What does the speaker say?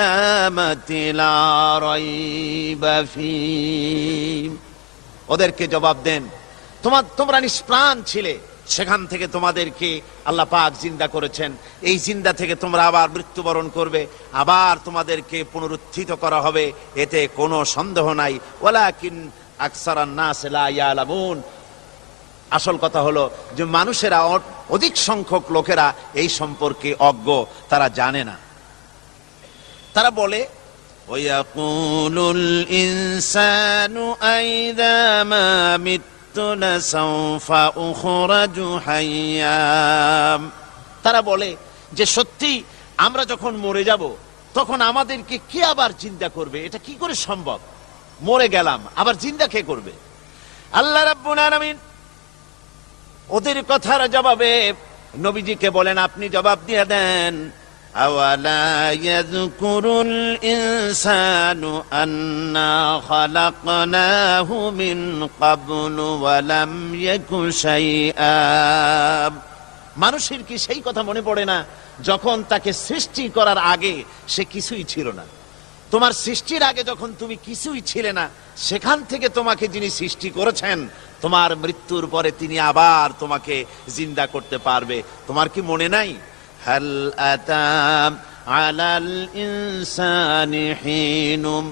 কিয়ামাতি লা রাইবা ফীহ। ওদেরকে জবাব দেন, তোমরা নিষ্প্রাণ ছিলে, সেখান থেকে তোমাদেরকে আল্লাহ পাক জিন্দা করেছেন, এই জিন্দা থেকে তোমরা আবার মৃত্যুবরণ করবে, আবার তোমাদেরকে পুনরুত্থিত করা হবে, এতে কোনো সন্দেহ নাই। ওয়ালাকিন আকসারান নাস লা ইয়ালামুন। আসল কথা হলো যে মানুষেরা, অধিক সংখ্যক লোকেরা এই সম্পর্কে অজ্ঞ, তারা জানে না। তারা বলে ওয়ায়াকুলুল ইনসানু আইযা মা মিততু লাসাউফা উখরাজু হাইয়্যা। তারা বলে যে সত্যি আমরা যখন মরে যাব তখন আমাদেরকে কে আবার জিন্দা করবে? এটা কি করে সম্ভব? মরে গেলাম, আবার জিন্দা কে করবে? আল্লাহ রাব্বুল আলামিন ওদের কথার জবাবে নবীজিকে বলেন, আপনি জবাব দিয়ে দেন, আওয়ালা ইয়াযকুরুল ইনসানু আন্না খালাকনাহু মিন ক্বাবলু ওয়া লাম ইয়াকু শাইআ। মানুষের কি সেই কথা মনে পড়ে না যখন তাকে সৃষ্টি করার আগে সে কিছুই ছিল না? তোমার সৃষ্টির আগে যখন তুমি কিছুই ছিলে না, সেখান থেকে তোমাকে যিনি সৃষ্টি করেছেন, তোমার মৃত্যুর পরে তিনি আবার তোমাকে জিন্দা করতে পারবে। তোমার কি মনে নাই? হাল আতা আলাল ইনসানি হিনুম